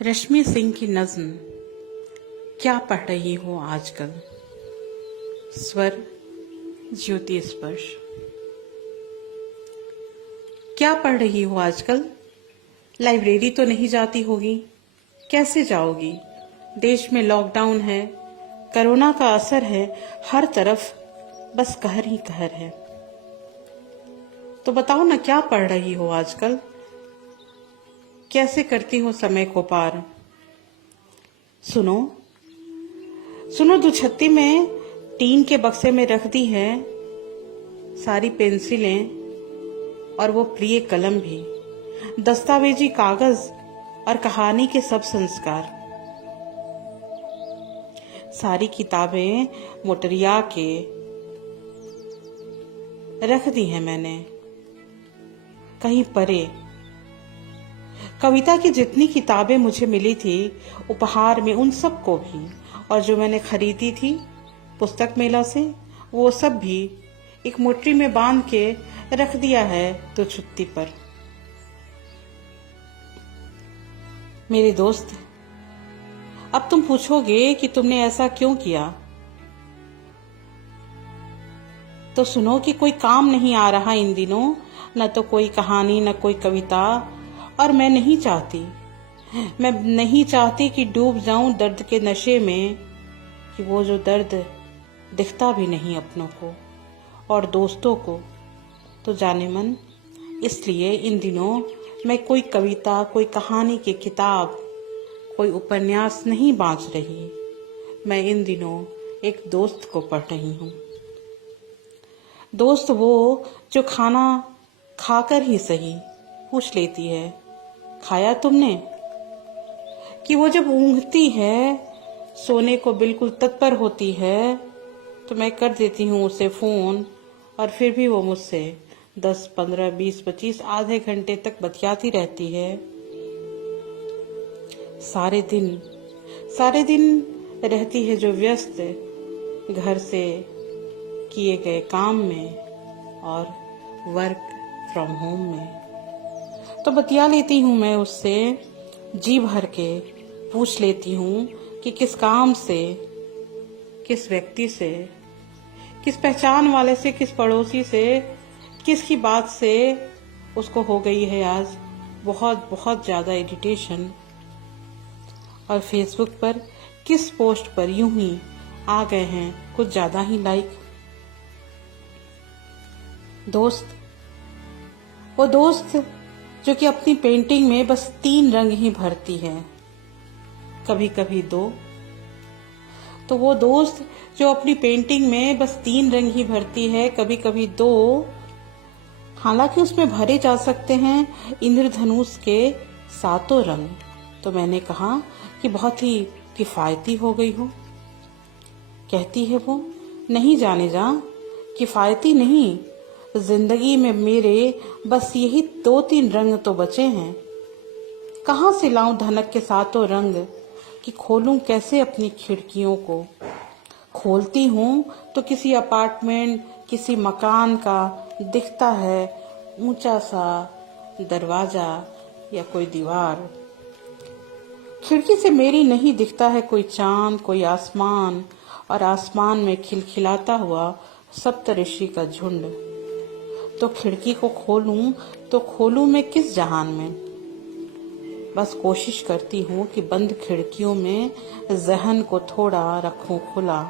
रश्मि सिंह की नज्म क्या पढ़ रही हो आजकल। स्वर ज्योति स्पर्श। क्या पढ़ रही हो आजकल। लाइब्रेरी तो नहीं जाती होगी, कैसे जाओगी। देश में लॉकडाउन है, कोरोना का असर है, हर तरफ बस कहर ही कहर है। तो बताओ ना, क्या पढ़ रही हो आजकल, कैसे करती हो समय को पार। सुनो सुनो, दुछत्ती में टीन के बक्से में रख दी है सारी पेंसिलें और वो प्रिय कलम भी, दस्तावेजी कागज और कहानी के सब संस्कार। सारी किताबें मोटरिया के रख दी हैं मैंने कहीं परे। कविता की जितनी किताबें मुझे मिली थी उपहार में, उन सब को भी, और जो मैंने खरीदी थी पुस्तक मेला से, वो सब भी एक मोटरी में बांध के रख दिया है तो छुट्टी पर। मेरे दोस्त, अब तुम पूछोगे कि तुमने ऐसा क्यों किया, तो सुनो कि कोई काम नहीं आ रहा इन दिनों, न तो कोई कहानी न कोई कविता। और मैं नहीं चाहती कि डूब जाऊं दर्द के नशे में, कि वो जो दर्द दिखता भी नहीं अपनों को और दोस्तों को तो जाने मन। इसलिए इन दिनों मैं कोई कविता, कोई कहानी की किताब, कोई उपन्यास नहीं बाँच रही। मैं इन दिनों एक दोस्त को पढ़ रही हूँ। दोस्त वो जो खाना खाकर ही सही पूछ लेती है, खाया तुमने। कि वो जब ऊँघती है, सोने को बिल्कुल तत्पर होती है, तो मैं कर देती हूँ उसे फोन, और फिर भी वो मुझसे 10, 15, 20, 25 आधे घंटे तक बतियाती रहती है। सारे दिन रहती है जो व्यस्त घर से किए गए काम में और वर्क फ्रॉम होम में। तो बतिया लेती हूँ मैं उससे, जी भर के पूछ लेती हूँ कि किस काम से, किस व्यक्ति से, किस पहचान वाले से, किस पड़ोसी से, किसकी बात से उसको हो गई है आज बहुत बहुत ज्यादा इरिटेशन। और फेसबुक पर किस पोस्ट पर यूं ही आ गए हैं कुछ ज्यादा ही लाइक। दोस्त, वो दोस्त जो कि अपनी पेंटिंग में बस 3 रंग ही भरती है, कभी कभी 2। तो वो दोस्त जो अपनी पेंटिंग में बस 3 रंग ही भरती है, कभी कभी 2, हालांकि उसमें भरे जा सकते हैं इंद्रधनुष के 7 रंग। तो मैंने कहा कि बहुत ही किफायती हो गई हो। कहती है वो, नहीं जाने जा, किफायती नहीं, जिंदगी में मेरे बस यही 2-3 रंग तो बचे हैं। कहाँ से लाऊं धनक के 7 रंग, कि खोलूं कैसे अपनी खिड़कियों को। खोलती हूँ तो किसी अपार्टमेंट, किसी मकान का दिखता है ऊंचा सा दरवाजा या कोई दीवार। खिड़की से मेरी नहीं दिखता है कोई चांद, कोई आसमान, और आसमान में खिलखिलाता हुआ सप्तऋषि का झुंड। तो खिड़की को खोलूं तो खोलूं मैं किस जहान में। बस कोशिश करती हूँ कि बंद खिड़कियों में जहन को थोड़ा रखूं खुला।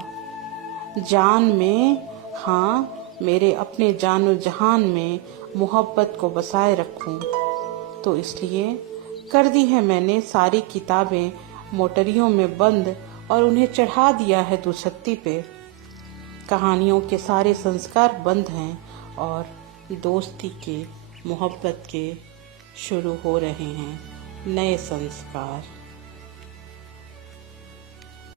जान में, हाँ, मेरे अपने जानो जहान में मोहब्बत को बसाए रखूं। तो इसलिए कर दी है मैंने सारी किताबें मोटरियों में बंद, और उन्हें चढ़ा दिया है दुछत्ती पे। कहानियों के सारे संस्कार बंद हैं और दोस्ती के, मोहब्बत के शुरू हो रहे हैं नए संस्कार।